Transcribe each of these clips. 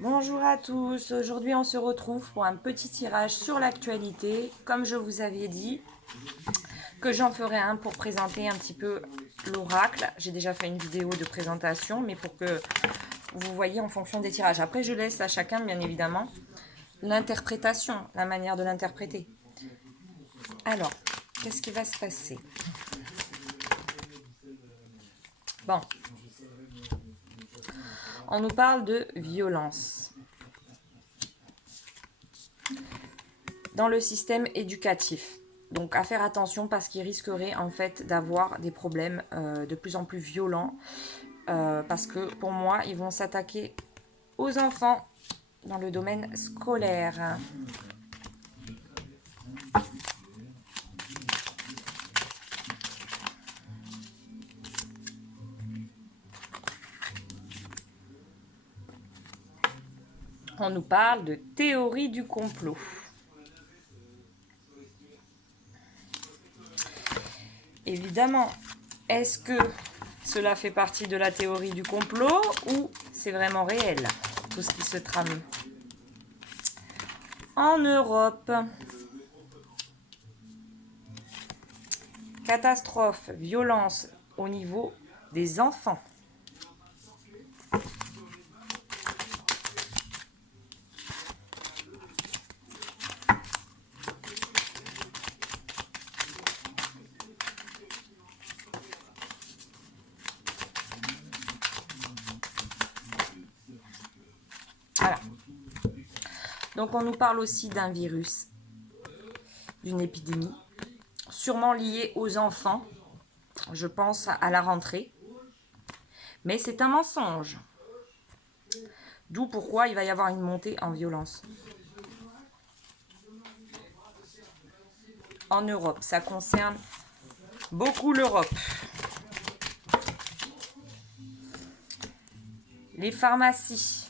Bonjour à tous, aujourd'hui on se retrouve pour un petit tirage sur l'actualité. Comme je vous avais dit que j'en ferai un pour présenter un petit peu l'oracle. J'ai déjà fait une vidéo de présentation, mais pour que vous voyez en fonction des tirages. Après je laisse à chacun bien évidemment l'interprétation, la manière de l'interpréter. Alors, qu'est-ce qui va se passer? Bon, on nous parle de violence dans le système éducatif. Donc à faire attention parce qu'ils risqueraient en fait d'avoir des problèmes de plus en plus violents. Parce que pour moi, ils vont s'attaquer aux enfants dans le domaine scolaire. On nous parle de théorie du complot. Évidemment, est-ce que cela fait partie de la théorie du complot ou c'est vraiment réel, tout ce qui se trame en Europe? Catastrophe, violence au niveau des enfants. Voilà. Donc on nous parle aussi d'un virus, d'une épidémie, sûrement liée aux enfants, je pense à la rentrée. Mais c'est un mensonge. D'où pourquoi il va y avoir une montée en violence. En Europe, ça concerne beaucoup l'Europe. Les pharmacies.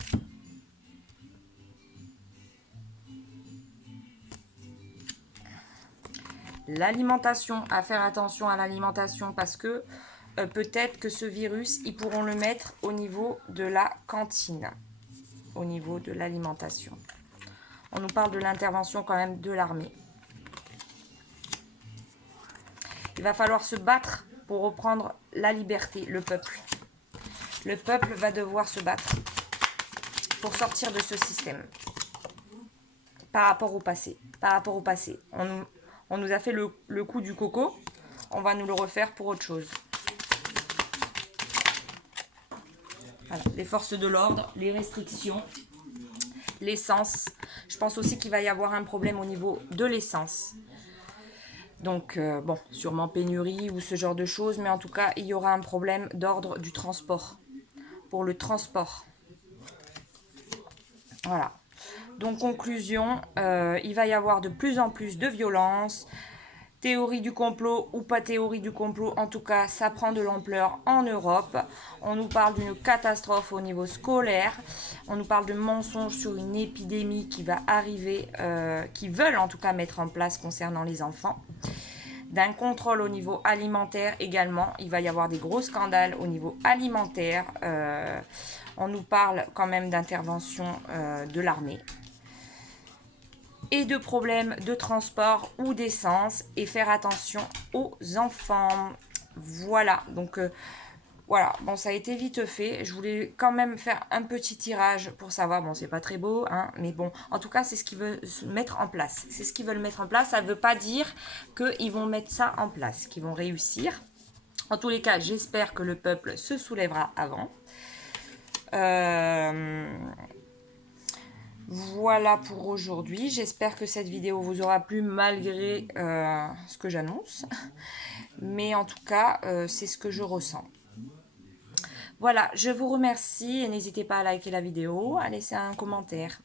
L'alimentation, à faire attention à l'alimentation parce que peut-être que ce virus, ils pourront le mettre au niveau de la cantine, au niveau de l'alimentation. On nous parle de l'intervention quand même de l'armée. Il va falloir se battre pour reprendre la liberté, le peuple. Le peuple va devoir se battre pour sortir de ce système. Par rapport au passé. Par rapport au passé. On nous a fait le coup du coco. On va nous le refaire pour autre chose. Voilà. Les forces de l'ordre, les restrictions, l'essence. Je pense aussi qu'il va y avoir un problème au niveau de l'essence. Donc, bon, sûrement pénurie ou ce genre de choses. Mais en tout cas, il y aura un problème d'ordre du transport. Pour le transport. Voilà. Donc, conclusion, il va y avoir de plus en plus de violence. Théorie du complot ou pas théorie du complot, en tout cas, ça prend de l'ampleur en Europe. On nous parle d'une catastrophe au niveau scolaire. On nous parle de mensonges sur une épidémie qui va arriver, qui veulent en tout cas mettre en place concernant les enfants. D'un contrôle au niveau alimentaire également. Il va y avoir des gros scandales au niveau alimentaire. On nous parle quand même d'intervention de l'armée. Et de problèmes de transport ou d'essence. Et faire attention aux enfants. Voilà, donc voilà, bon ça a été vite fait. Je voulais quand même faire un petit tirage pour savoir, bon c'est pas très beau, hein, mais bon, en tout cas c'est ce qu'ils veulent mettre en place. C'est ce qu'ils veulent mettre en place, ça ne veut pas dire qu'ils vont mettre ça en place, qu'ils vont réussir. En tous les cas, j'espère que le peuple se soulèvera avant. Voilà pour aujourd'hui. J'espère que cette vidéo vous aura plu malgré ce que j'annonce. Mais en tout cas, c'est ce que je ressens. Voilà, je vous remercie et n'hésitez pas à liker la vidéo, à laisser un commentaire.